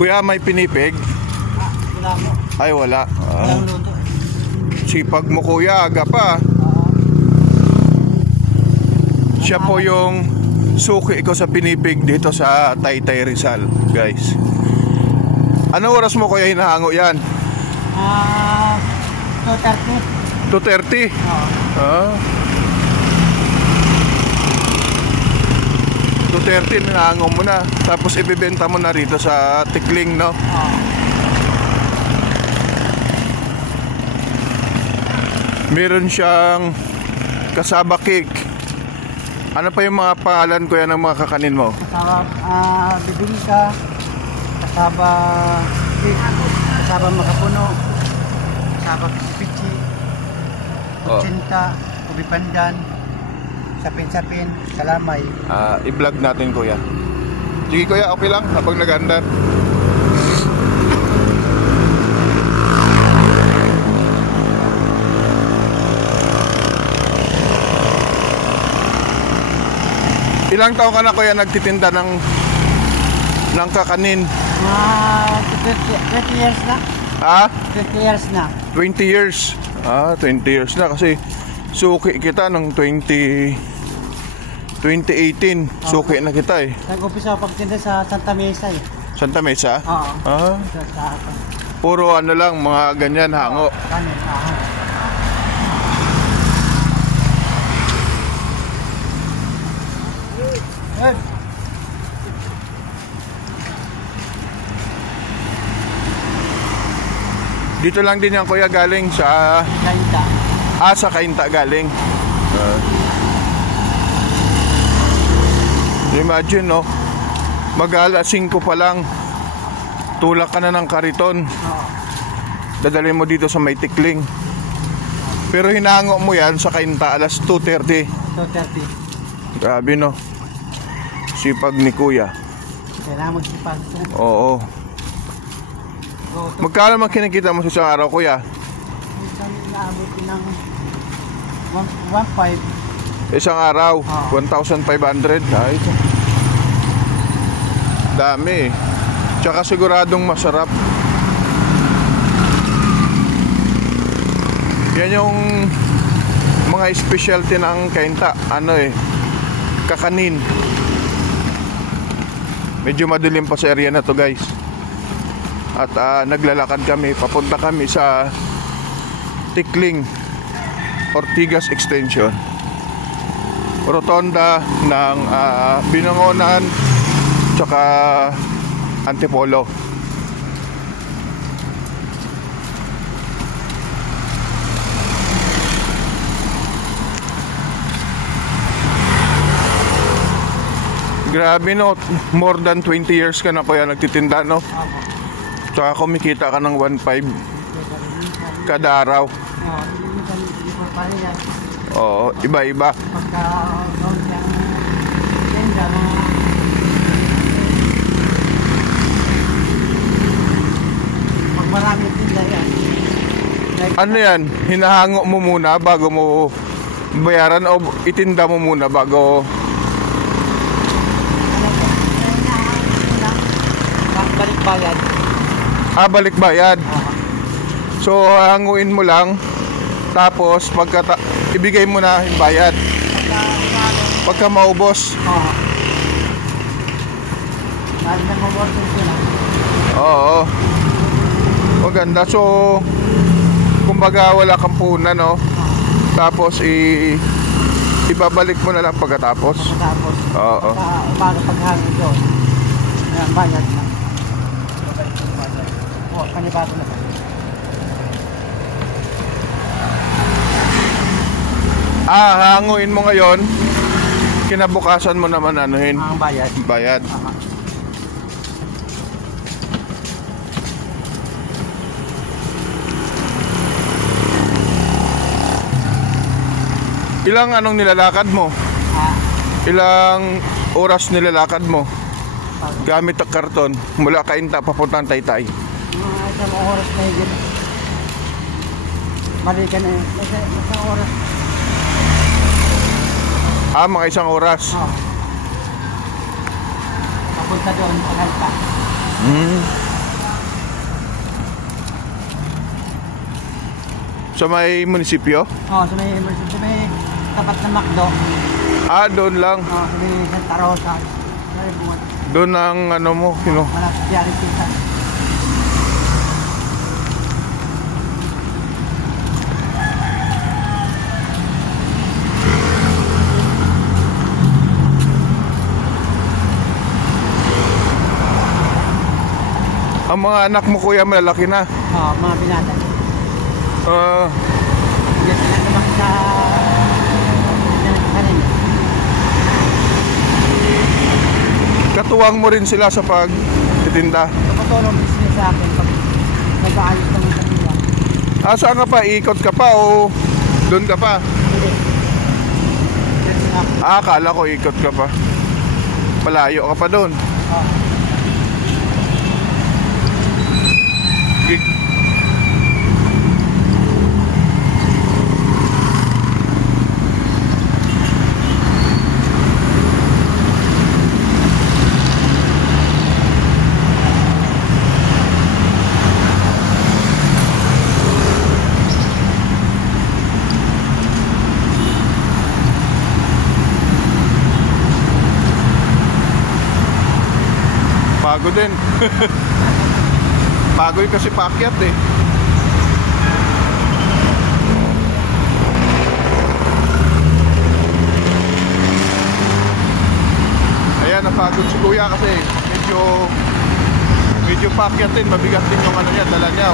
Kuya, may pinipig? Wala mo. Ay, wala. Walang luto. Sipag mo kuya, aga pa. Siya po yung suki ko sa pinipig dito sa Taytay Rizal, guys. Ano oras mo kuya hinahango yan? 2:30. 2:30? Ah. 2:30 hinahango mo na. Tapos ibibenta mo na rito sa Tikling, no? Meron siyang kasaba cake. Ano pa yung mga pangalan kuya ng mga kakanin mo? Kasaba, bibingka, kasaba cake, kasaba makapuno, kasaba pichi, kutsinta, ubi pandan, sapin-sapin, kalamay. I-vlog natin kuya. Sige kuya, okay lang habang nag-andar. Ilang taon ka na kuya nagtitinda ng kakanin? 20 years na. Ha? 20 years na. 20 years. 20 years na kasi suki kita ng 2018. Suki na kita eh. Nag-umpisa ako pagtinda sa Santa Mesa eh. Santa Mesa? Oo. Puro ano lang, mga ganyan hango. Kanin, Dito lang din yan kuya galing sa Kainta. sa Kainta galing. Imagine no, mag-alas 5 pa lang tulak ka na ng kariton. Dadalhin mo dito sa may Tikling. Pero hinango mo yan sa Kainta alas 2:30. 2:30. Grabe no, sipag ni kuya. Kailangan magsipag. Oo. Magkano man kinikita mo sa isang araw kuya? Minsan naabot ng 1.5. Isang araw, 1,500. Ay, dami. Tsaka siguradong masarap. Yan yung mga specialty ng Kainta. Ano eh, kakanin. Medyo madilim pa sa area na to guys. At naglalakad kami, papunta kami sa Tikling Ortigas Extension, rotonda ng Binangonan tsaka Antipolo. Grabe no, more than 20 years ka na kuya nagtitinda no? Tsaka kumikita ka ng 1.5 kada araw. Oo, iba-iba. Pag marami tinda yan. Ano yan? Hinahango mo muna bago mo bayaran o itinda mo muna bago? Balik bayad. Balik bayad. So hanguin mo lang, tapos ibigay mo na yung bayad pagka maubos. Oo. Maganda. So kumbaga wala kang punan no. Tapos ibabalik mo na lang pagkatapos. Oo. Umaga paghangin doon. Bayad na. Panibago na. Hanguin mo ngayon, kinabukasan mo naman anuhin. Ang bayad. Bayad. Ilang anong nilalakad mo? Ilang oras nilalakad mo? Gamit ang karton mula Kainta papuntang Taytay. Mga isang oras na higit. Mali ka na eh. Isang oras. Mga isang oras. papunta doon sa Kalpa. Sa may munisipyo? Oo, sa may tapat na McDo. Ah, doon lang. Oo, sa may Santa Rosa. Doon ang ano mo, Malapit diyan kita. ang mga anak mo kuya malalaki na. Oo, mga binata. Diyan sila naman sa kanina. Katuwang mo rin sila sa pagtitinda. Tumutulong din sila sa akin pag nag-aayos naman kanila. Saan ka pa? Ikot ka pa o doon ka pa? Hindi. Diyan sila ako. Akala ko ikot ka pa. Malayo ka pa doon. Oo. Pagod din. Pagod kasi paakyat eh. Ayan, napagod si kuya kasi medyo paakyat din, mabigat din yung ano niya, dala niya.